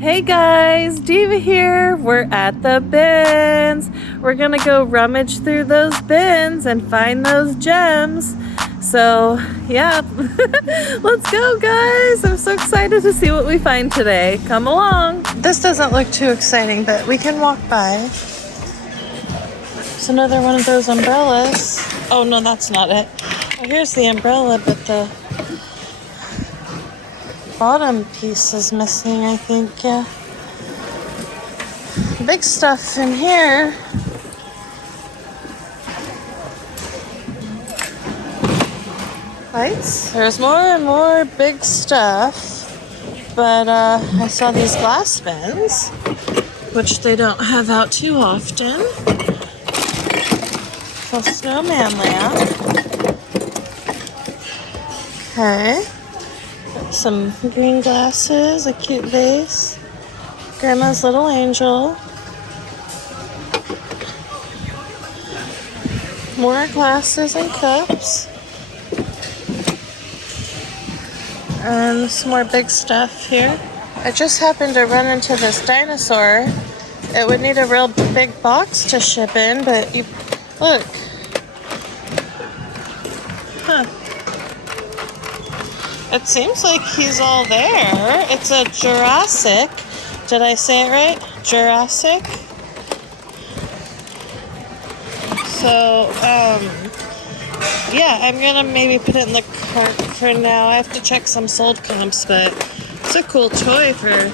Hey guys, Diva here. We're at the bins. We're gonna go rummage through those bins and find those gems. So, yeah, let's go, guys. I'm so excited to see what we find today. Come along. This doesn't look too exciting, but we can walk by. It's another one of those umbrellas. Oh, no, that's not it. Oh, here's the umbrella, but the bottom piece is missing, I think. Yeah. Big stuff in here. Lights. There's more and more big stuff, but I saw these glass bins, which they don't have out too often. So snowman lamp. Okay. Some green glasses, a cute vase. Grandma's little angel. More glasses and cups. And some more big stuff here. I just happened to run into this dinosaur. It would need a real big box to ship in, but you look. Huh. It seems like he's all there. It's a Jurassic. Did I say it right? Jurassic. So, yeah, I'm gonna maybe put it in the cart for now. I have to check some sold comps, but it's a cool toy for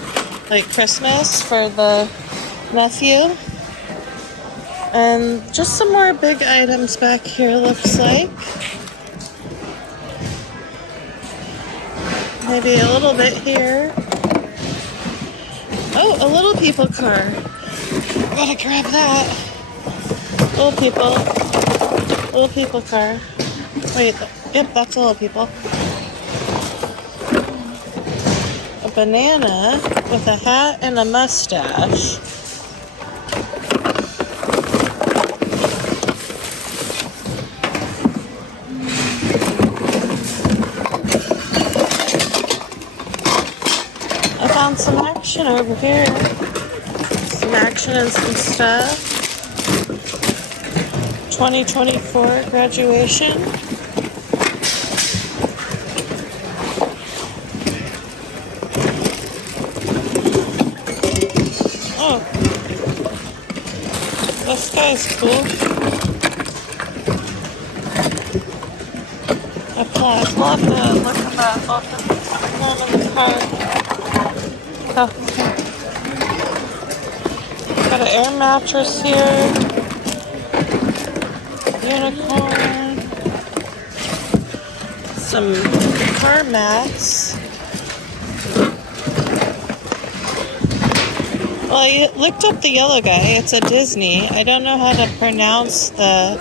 like Christmas for the nephew. And just some more big items back here, looks like. Maybe a little bit here. Oh, a little people car. Gotta grab that. Little people car. Wait, yep, that's a little people. A banana with a hat and a mustache. I found some action over here. Some action and some stuff. 2024 graduation. Oh, this guy's cool. I'll have to look at that. I'll have to put one in the car. Oh, okay. Got an air mattress here. Unicorn. Some car mats. Well, I looked up the yellow guy. It's a Disney. I don't know how to pronounce the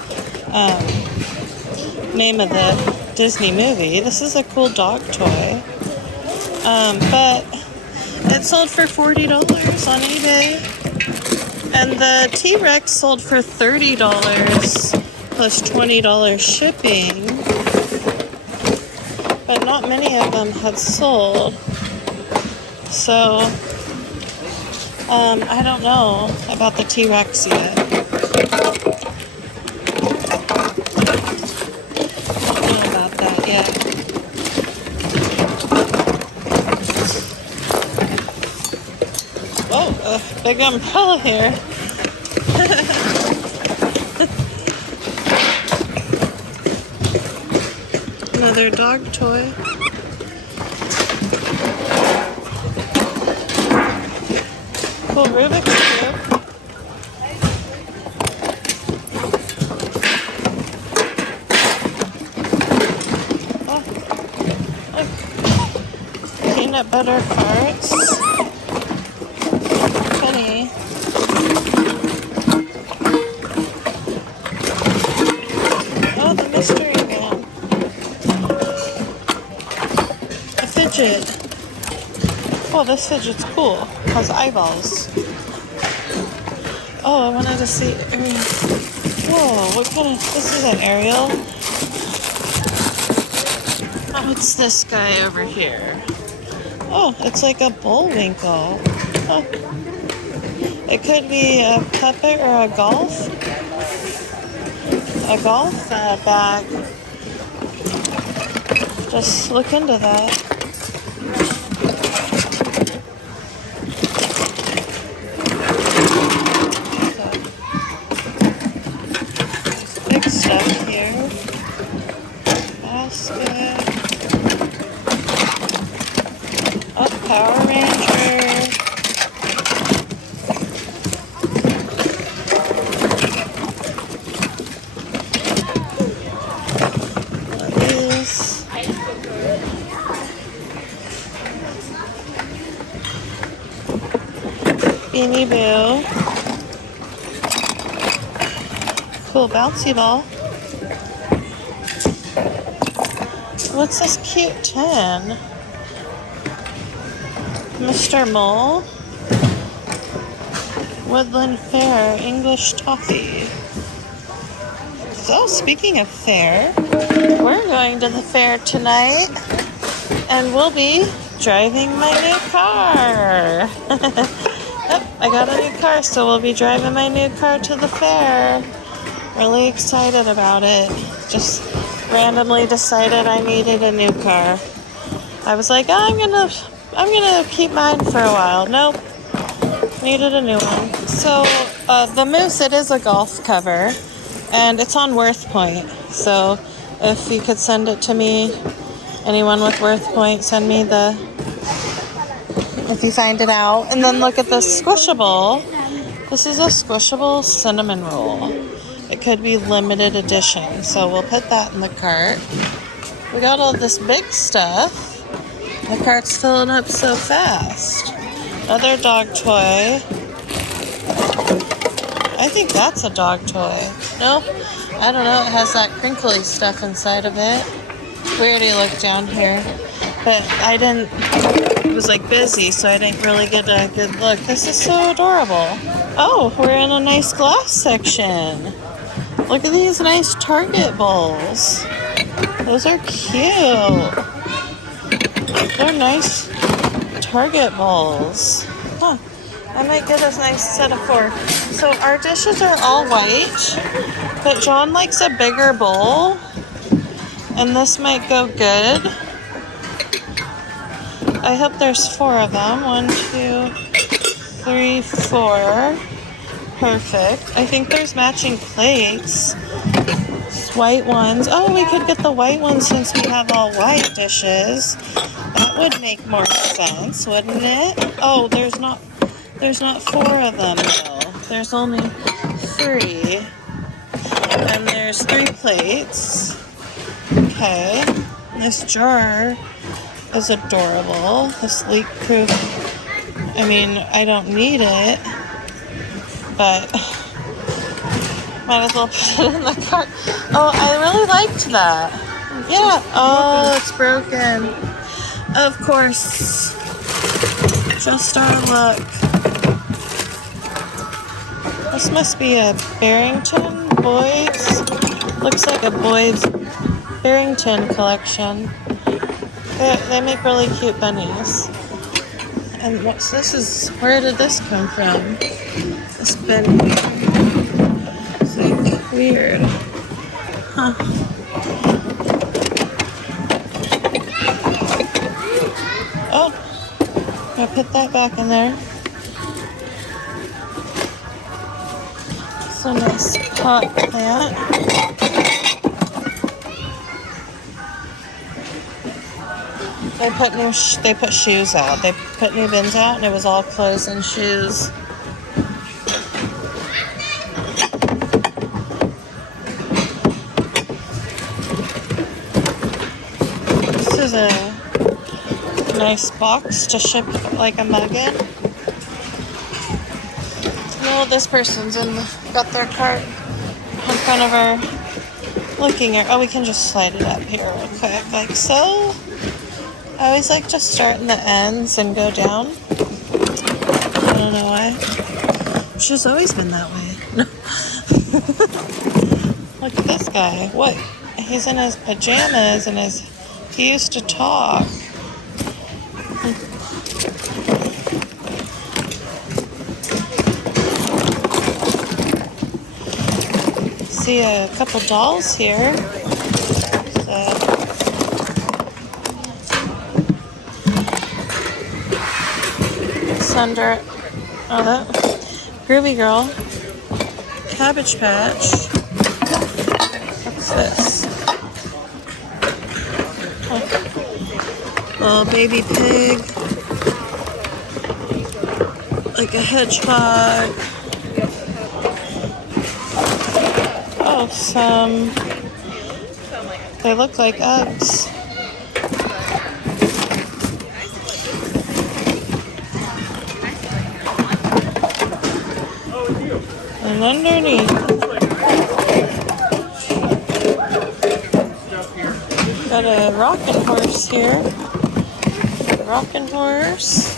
name of the Disney movie. This is a cool dog toy. But it sold for $40 on eBay. And the T-Rex sold for $30 plus $20 shipping. But not many of them had sold. So, I don't know about the T-Rex yet. I don't know about that yet. Oh, a big umbrella here. Another dog toy. Cool Rubik's Cube. Oh, look. Peanut butter farts. Penny. Oh, the mystery man. A fidget. Oh, this fidget's cool. Has eyeballs. Oh, I wanted to see. Whoa, what kind of. This is an aerial. Oh, what's this guy over here? Oh, it's like a Bullwinkle. Huh. It could be a puppet or a golf bag. Just look into that. So, big stuff here. Basket. Oh, Power Ranger. Beanie Boo. Cool bouncy ball. What's this cute tin? Mr. Mole. Woodland Fair English Toffee. So, speaking of fair, we're going to the fair tonight, and we'll be driving my new car. Yep, I got a new car, so we'll be driving my new car to the fair. Really excited about it. Just randomly decided I needed a new car. I was like, oh, I'm gonna keep mine for a while. Nope, needed a new one. So the Moose, it is a golf cover. And it's on Worth Point, so if you could send it to me, anyone with Worth Point, send me if you find it out. And then look at this squishable. This is a squishable cinnamon roll. It could be limited edition, so we'll put that in the cart. We got all this big stuff. The cart's filling up so fast. Another dog toy. I think that's a dog toy. No, I don't know. It has that crinkly stuff inside of it. We already looked down here, but I didn't. It was like busy, so I didn't really get a good look. This is so adorable. Oh, we're in a nice glass section. Look at these nice Target bowls. Those are cute. They're nice Target bowls. Huh. I might get a nice set of 4. So our dishes are all white, but John likes a bigger bowl, and this might go good. I hope there's 4 of them. 1, 2, 3, 4. Perfect. I think there's matching plates. White ones. Oh, we could get the white ones since we have all white dishes. That would make more sense, wouldn't it? Oh, there's not 4 of them though. There's only 3. And there's 3 plates. Okay. This jar is adorable. This leak proof. I mean, I don't need it, but might as well put it in the cart. Oh, I really liked that. Yeah. Oh, it's broken. Of course. Just our luck. This must be a Barrington Boyd's. Looks like a Boyd's Barrington collection. They make really cute bunnies. And what's this? Where did this come from? This bunny. It's like weird. Huh. Oh, I put that back in there. It's a nice pot plant. They put shoes out. They put new bins out, and it was all clothes and shoes. This is a nice box to ship like a mug in. Well, this person's got their cart in front of her, looking at. Oh, we can just slide it up here real quick, like so. I always like to start in the ends and go down. I don't know why. It's just always been that way. Look at this guy. What? He's in his pajamas and he used to talk. see a couple dolls here. Under that Groovy Girl, Cabbage Patch. What's this? Oh. Little baby pig, like a hedgehog. Oh, they look like eggs. And underneath, got a rocking horse here. Rocking horse.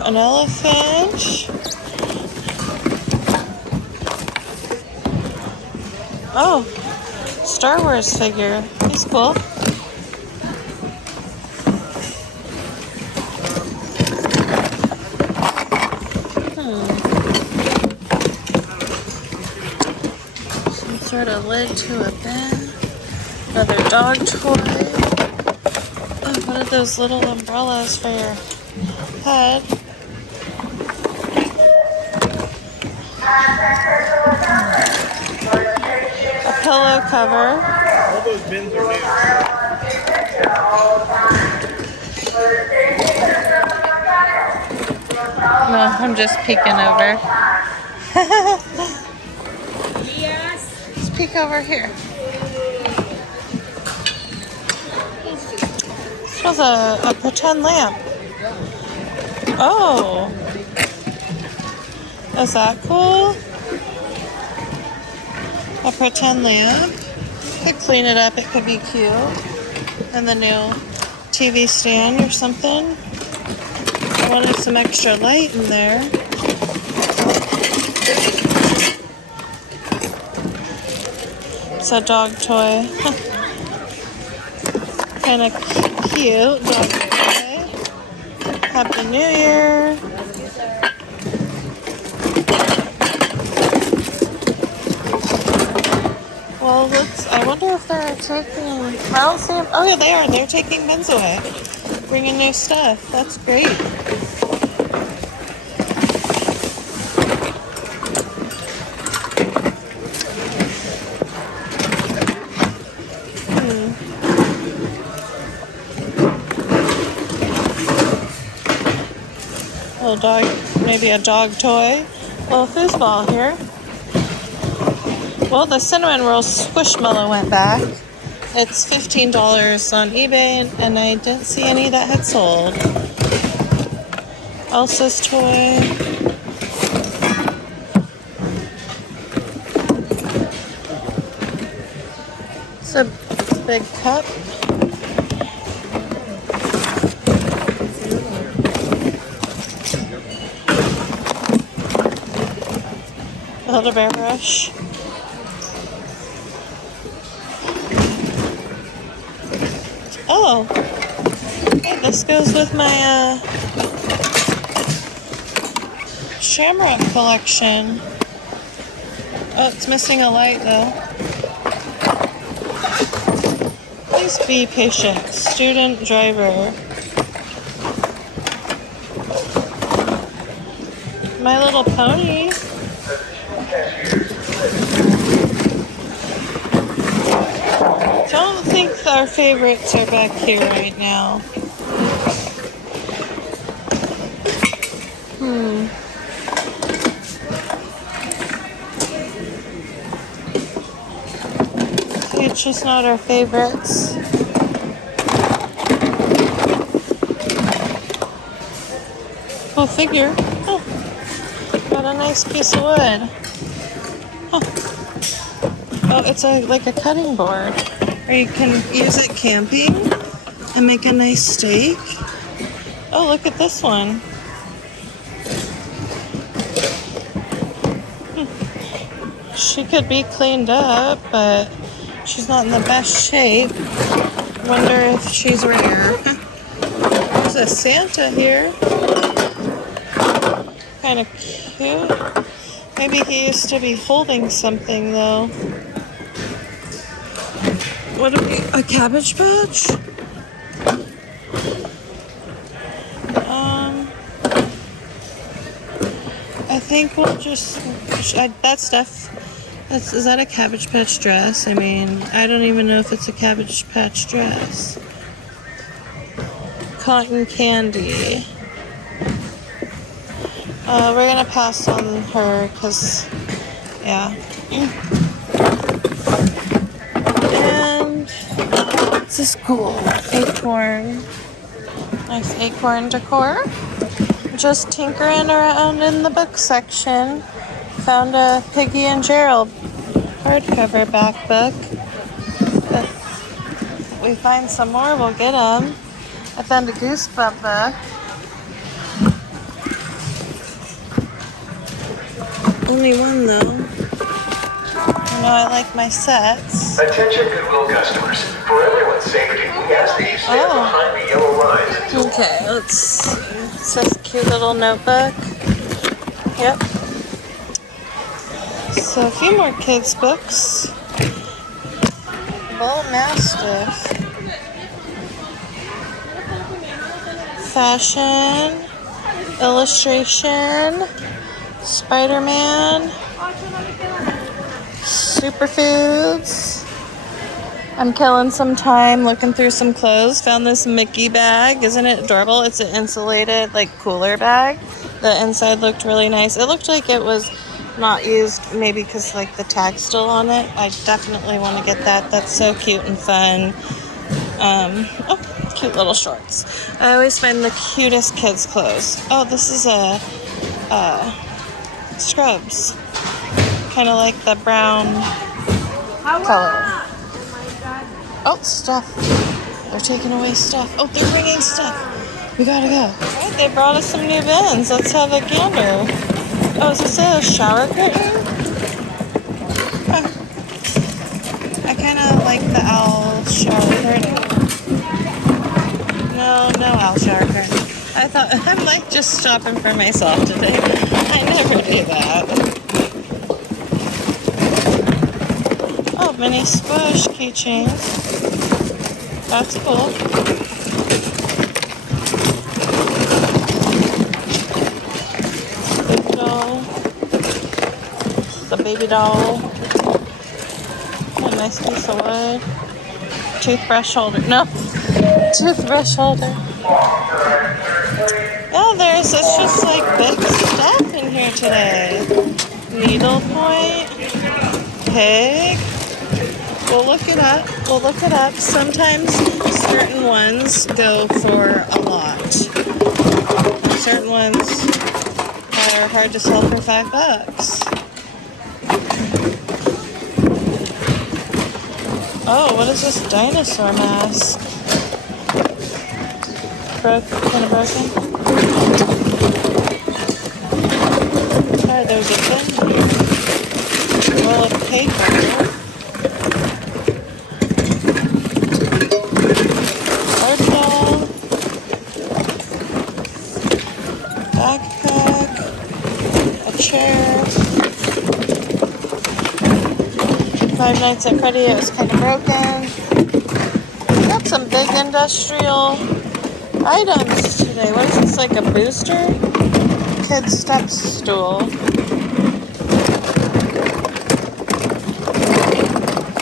An elephant. Oh, Star Wars figure. He's cool. Sort of lid to a bed. Another dog toy. Oh, what are those little umbrellas for your head? A pillow cover. All those bins are new. No, I'm just peeking over. Let's peek over here. This was a pretend lamp. Oh. Is that cool? A pretend lamp. Could clean it up, it could be cute. And the new TV stand or something. I wanted some extra light in there. It's a dog toy. Kind of cute dog toy. Happy New Year. Well, I wonder if they're taking, I don't see them. Oh yeah, they are. They're taking bins away. Bringing new stuff. That's great. Little dog, maybe a dog toy. Little foosball here. Well, the cinnamon roll squishmallow went back. It's $15 on eBay, and I didn't see any that had sold. Elsa's toy. It's a big cup. Build a bear brush. Oh, hey, this goes with my shamrock collection. Oh, it's missing a light though. Please be patient. Student driver. My Little Pony. Don't think our favorites are back here right now. It's just not our favorites. Oh, figure. Oh, got a nice piece of wood. Oh, oh, it's like a cutting board. Or you can use it camping and make a nice steak. Oh, look at this one. She could be cleaned up, but she's not in the best shape. Wonder if she's rare. There's a Santa here. Kind of cute. Maybe he used to be holding something though. What are we? A Cabbage Patch? I think we'll just. That stuff. Is that a Cabbage Patch dress? I mean, I don't even know if it's a Cabbage Patch dress. Cotton candy. We're gonna pass on her because, yeah. And this is cool. Acorn. Nice acorn decor. Just tinkering around in the book section. Found a Piggy and Gerald hardcover back book. If we find some more, we'll get them. I found a Goosebump book. Only one though. You know I like my sets. Attention Goodwill customers. For everyone's safety, we ask that you stand behind the yellow lines. Okay, let's see. It's this cute little notebook. Yep. So a few more kids' books. Bull Mastiff. Fashion. Illustration. Spider-Man. Superfoods. I'm killing some time looking through some clothes. Found this Mickey bag. Isn't it adorable? It's an insulated, like, cooler bag. The inside looked really nice. It looked like it was not used, maybe because, like, the tag's still on it. I definitely want to get that. That's so cute and fun. Oh, cute little shorts. I always find the cutest kids' clothes. Oh, this is a Scrubs. Kind of like the brown color. Oh, stuff. They're taking away stuff. Oh, they're bringing stuff. We gotta go. Alright, they brought us some new bins. Let's have a gander. Oh, is this a shower curtain? Huh. I kind of like the owl shower curtain. No owl shower curtain. I thought, I'm like just stopping for myself today. I never do that. Oh, mini squish keychains. That's cool. Baby doll. The baby doll. A nice piece of wood. Toothbrush holder. No. Toothbrush holder. Oh, it's just like big stuff in here today. Needlepoint. Pig. We'll look it up. Sometimes certain ones go for a lot. Certain ones are hard to sell for $5. Oh, what is this dinosaur mask? Kind of broken? Sorry, there's a pin here. Roll of paper. Backpack, a chair. Five Nights at Freddy, it was kind of broken. Got some big industrial items today. What is this, like a booster? Kid step stool.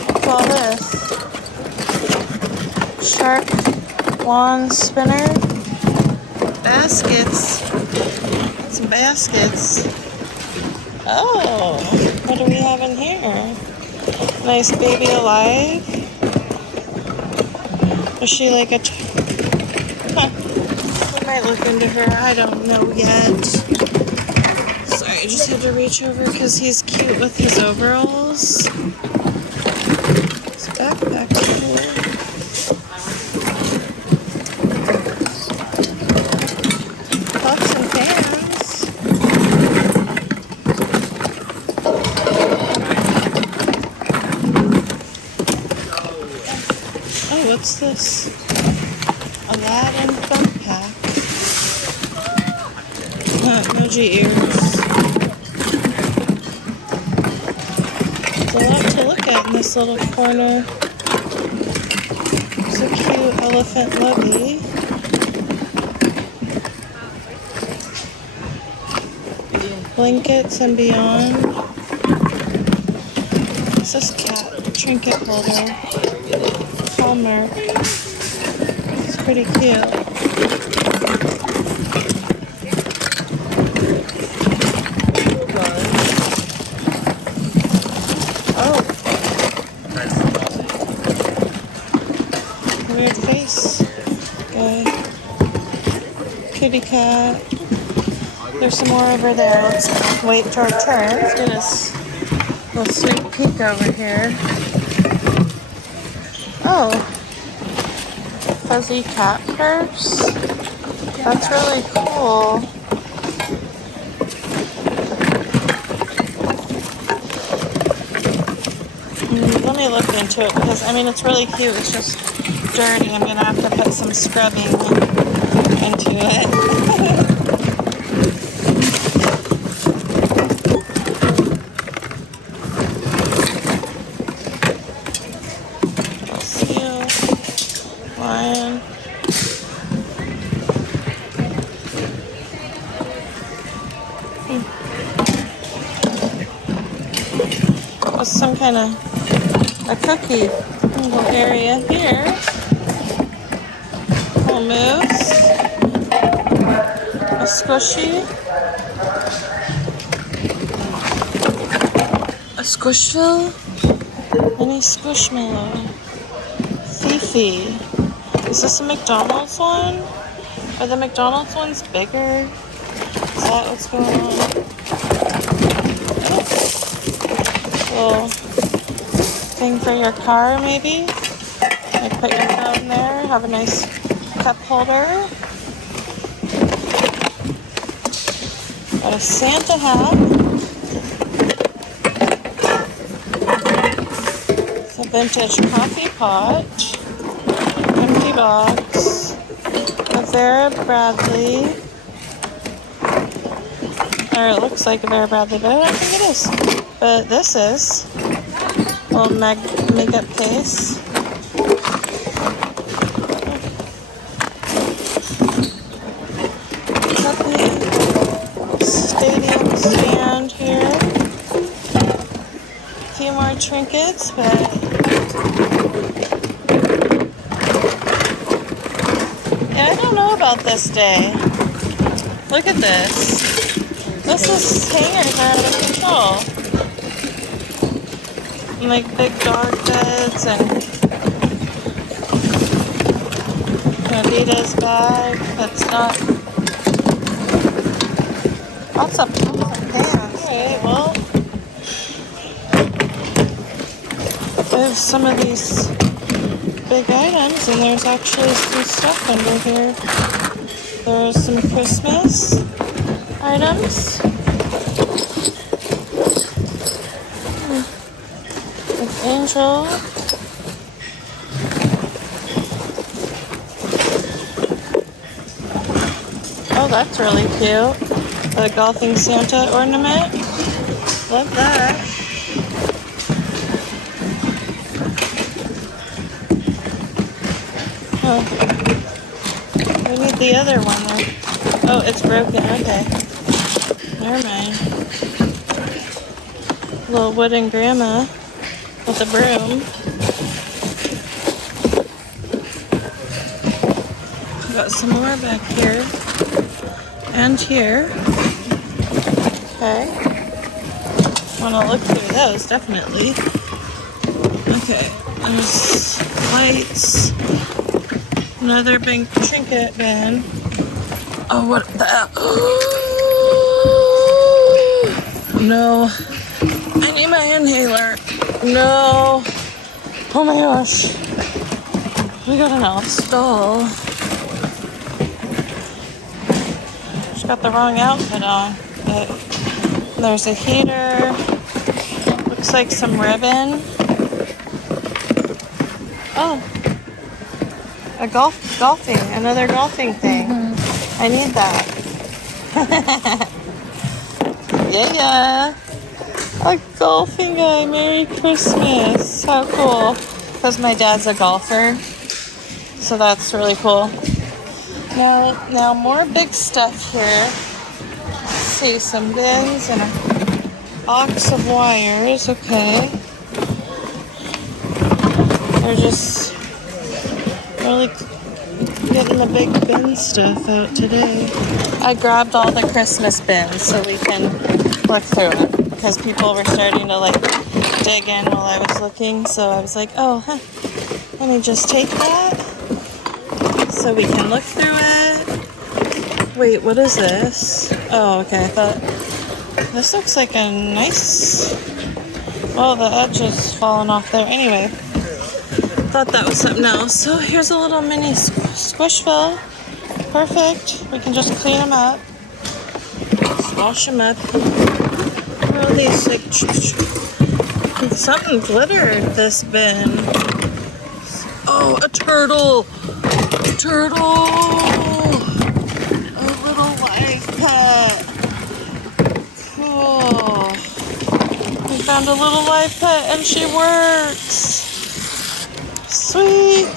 What's all this? Shark wand spinner. Baskets. Some baskets. Oh, what do we have in here? Nice baby alive. Is she like a... Huh. We might look into her. I don't know yet. Sorry, I just had to reach over because he's cute with his overalls. His backpack's cool. Pots and pans. Oh, what's this? Aladdin phone pack. Emoji ears. There's a lot to look at in this little corner. There's a cute elephant levy. Blankets and beyond. What's this cat? Trinket holder. Hallmark. It's pretty cute. Oh. Weird face guy. Kitty cat. There's some more over there. Let's wait till it turns. Let's get a little sneak peek over here. Oh. Fuzzy cat purse. That's really cool. Let me look into it because, I mean, it's really cute. It's just dirty. I'm going to have to put some scrubbing into it. Seal. Lion. Oh, some kind of a cookie little area here. Little moose. A squishy. A squishville. Mini squishmallow. Fifi. Is this a McDonald's one? Are the McDonald's ones bigger? Is that what's going on? Little thing for your car, maybe? Like put your phone there, have a nice cup holder. Got a Santa hat. It's a vintage coffee pot. Empty box. A Vera Bradley. Or it looks like a Vera Bradley, but I don't think it is. But this is a little makeup case. Stadium stand here. A few more trinkets, but yeah, I don't know about this day. Look at this. This hangers are out of control. Like big dog beds and Adidas bag. That's not. Lots of pants. Alright, well, there's some of these big items, and there's actually some stuff under here. There's some Christmas items. An angel. Oh, that's really cute. A golfing Santa ornament. Love that. Oh. We need the other one there. Oh, it's broken. Okay. Never mind. Little wooden grandma with a broom. Got some more back here. And here. Okay. Want to look through those, definitely. Okay. There's lights. Another big trinket bin. Oh, what the? No. I need my inhaler. No. Oh my gosh. We got an elf stall. She's got the wrong outfit on. But there's a heater. Looks like some ribbon. Oh. A golfing. Another golfing thing. I need that. Yeah. A golfing guy. Merry Christmas. How cool. Because my dad's a golfer. So that's really cool. Now more big stuff here. Let's see, some bins and a box of wires. Okay. They're just really getting the big bin stuff out today. I grabbed all the Christmas bins so we can look through it because people were starting to like dig in while I was looking. So I was like, oh, let me just take that so we can look through it. Wait, what is this? Oh, okay. I thought this looks like a nice. Oh, the edge is falling off there. Anyway. Thought that was something else. So here's a little mini squishville. Perfect. We can just clean them up. Just wash them up. What are these? Like, something glittered this bin. Oh, a turtle. A turtle. A little life pet. Cool. We found a little life pet and she works. Sweet.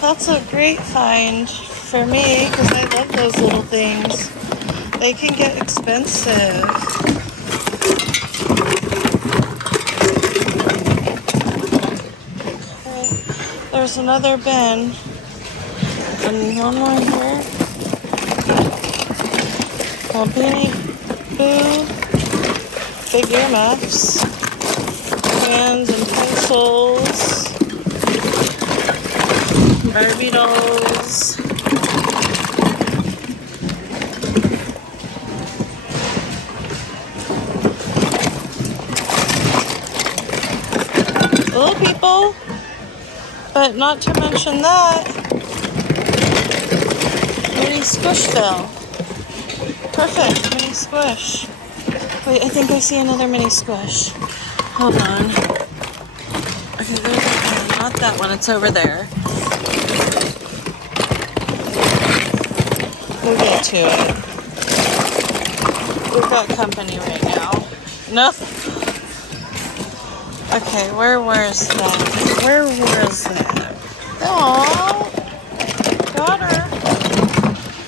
That's a great find for me because I love those little things. They can get expensive. Okay. There's another bin. And one more here. Oh, Beanie Boo. Big earmuffs. Pans and pencils. Barbie dolls. Little people. But not to mention that. Mini Squishville. Perfect. Mini Squish. Wait, I think I see another mini squish. Hold on. Okay, there's not that one. It's over there. We'll get to it. We've got company right now. No. Okay, where was that? Where was that? Aww. Got her.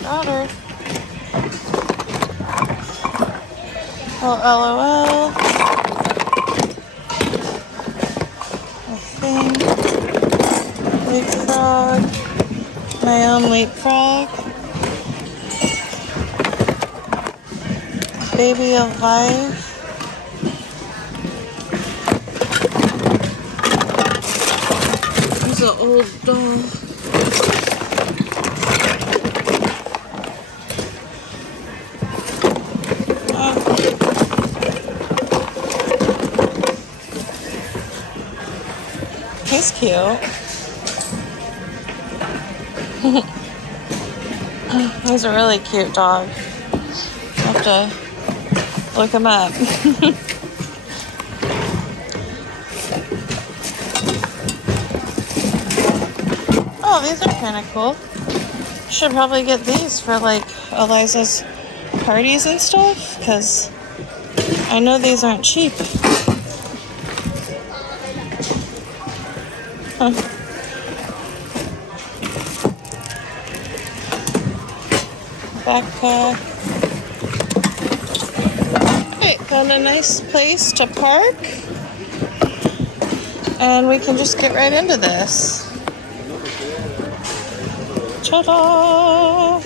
Got her. Oh, LOL. A thing. Leapfrog. My own leapfrog. Baby alive. He's an old doll. He's cute. He's a really cute dog. I'll have to look him up. Oh, these are kind of cool. Should probably get these for like Eliza's parties and stuff, because I know these aren't cheap. Huh. Backpack. Okay, found a nice place to park. And we can just get right into this. Ta-da!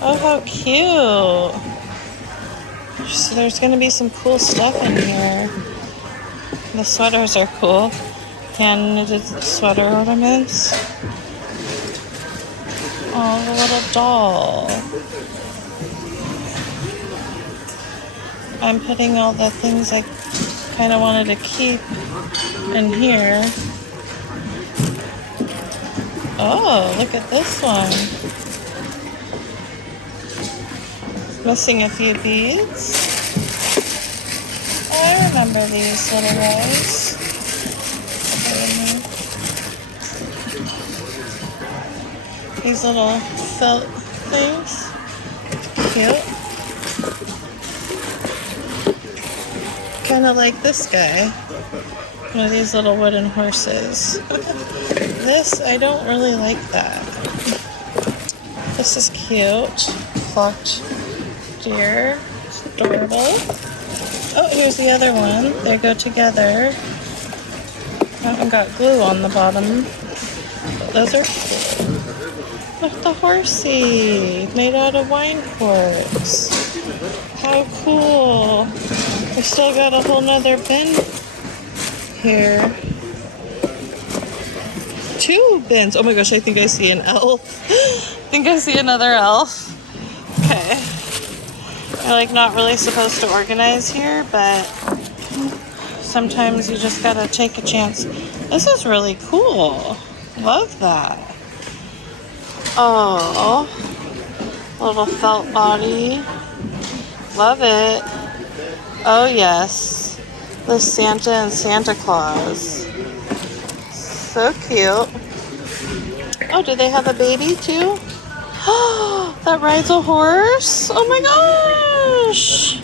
Oh, how cute. So there's going to be some cool stuff in here. The sweaters are cool. Hand-knitted sweater ornaments. Oh, the little doll. I'm putting all the things I kind of wanted to keep in here. Oh, look at this one. Missing a few beads. Oh, I remember these little guys. These little felt things. Cute. kind of like this guy. One of these little wooden horses. This, I don't really like that. This is cute. Flocked deer. Adorable. Oh, here's the other one. They go together. That one got glue on the bottom. Those are cool. Look at the horsey. Made out of wine corks. How cool. We still got a whole nother bin here. 2 bins. Oh my gosh, I think I see an elf. I think I see another elf. Okay. You're like not really supposed to organize here, but sometimes you just gotta take a chance. This is really cool. Love that. Oh, little felt body. Love it. Oh yes, the Santa and Santa Claus. So cute. Oh, do they have a baby too? Oh, that rides a horse? Oh my gosh!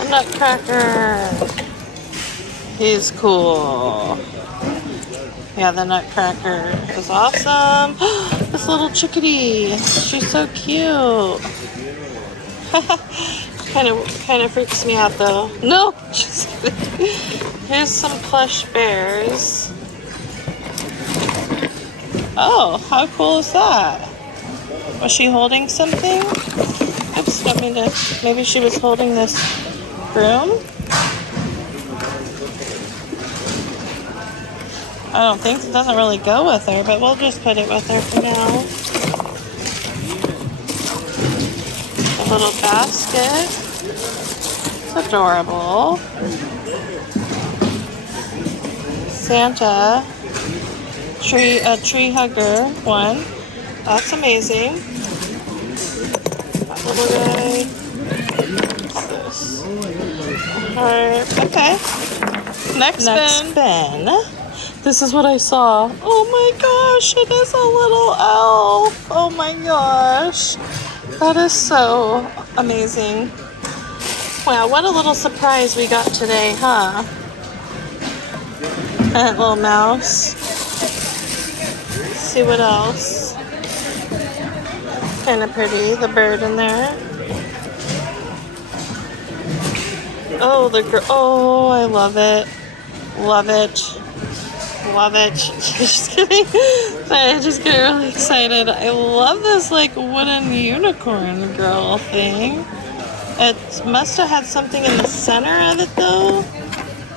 A nutcracker. He's cool. Yeah, the nutcracker is awesome. This little chickadee. She's so cute. kind of freaks me out though. No, just kidding. Here's some plush bears. Oh, how cool is that? Was she holding something? Oops, don't mean to. Maybe she was holding this broom? I don't think it doesn't really go with her, but we'll just put it with her for now. A little basket. It's adorable. Santa. A tree hugger one. That's amazing. That little guy. This. Alright, okay. Next bin. This is what I saw. Oh my gosh, it is a little elf. Oh my gosh. That is so amazing. Wow, what a little surprise we got today, huh? That little mouse. Let's see what else. Kind of pretty, the bird in there. Oh, oh, I love it. Love it. Love it. Just kidding. Sorry, I just get really excited. I love this like wooden unicorn girl thing. It must have had something in the center of it though.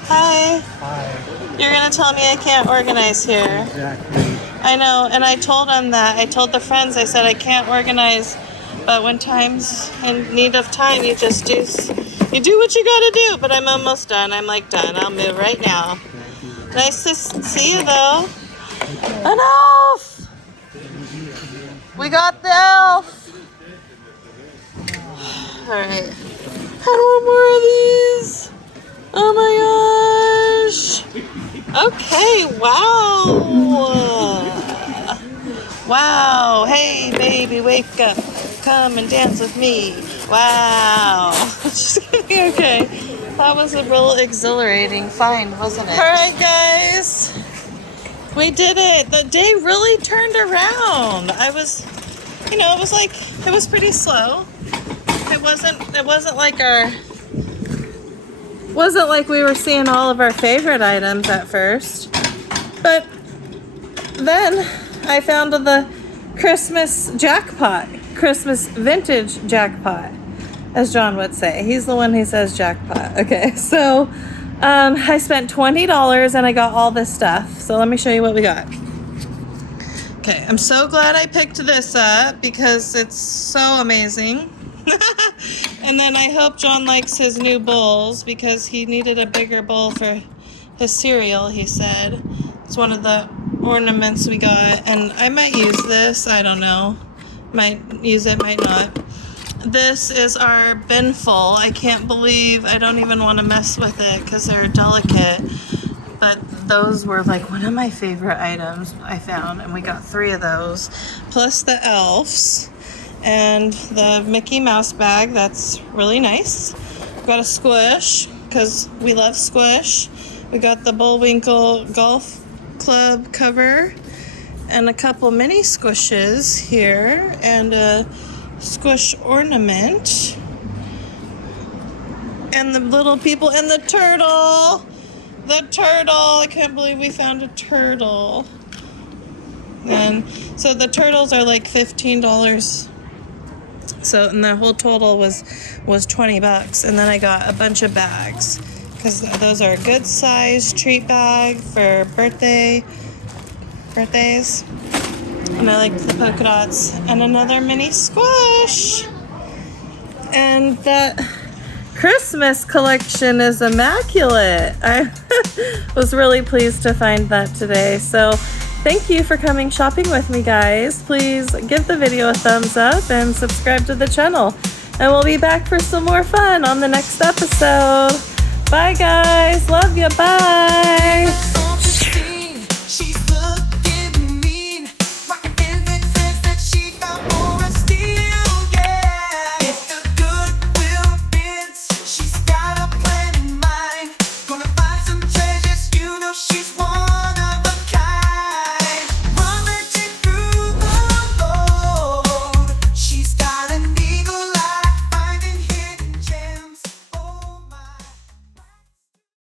Hi. Hi. You're gonna tell me I can't organize here. Exactly. I know, and I told them that. I told the friends, I said I can't organize, but when time's in need of time, you just do what you gotta do. But I'm almost done. I'm like done. I'll move right now. Nice to see you though. An elf! We got the elf! Alright. And one more of these! Oh my gosh! Okay, wow! Wow! Hey baby, wake up! Come and dance with me! Wow! Just kidding, okay. That was a real exhilarating find, wasn't it? Alright guys, we did it. The day really turned around. It was pretty slow. It wasn't like we were seeing all of our favorite items at first. But then I found the Christmas jackpot, Christmas vintage jackpot, as John would say. He's the one who says jackpot. Okay, so I spent $20 and I got all this stuff. So let me show you what we got. Okay, I'm so glad I picked this up because it's so amazing. And then I hope John likes his new bowls because he needed a bigger bowl for his cereal, he said. It's one of the ornaments we got, and I might use this. I don't know. Might use it, might not. This is our bin full. I can't believe I don't even want to mess with it because they're delicate. But those were like one of my favorite items I found, and we got 3 of those. Plus the elves and the Mickey Mouse bag. That's really nice. Got a squish. because we love squish. We got the Bullwinkle Golf Club cover and a couple mini squishes here and a squish ornament. And the little people and the turtle. The turtle. I can't believe we found a turtle. And so the turtles are like $15. So, and the whole total was $20. And then I got a bunch of bags because those are a good size treat bag for birthdays. And I liked the polka dots and another mini squish. And that Christmas collection is immaculate. I was really pleased to find that today. So thank you for coming shopping with me, guys. Please give the video a thumbs up and subscribe to the channel. And we'll be back for some more fun on the next episode. Bye, guys. Love you. Bye.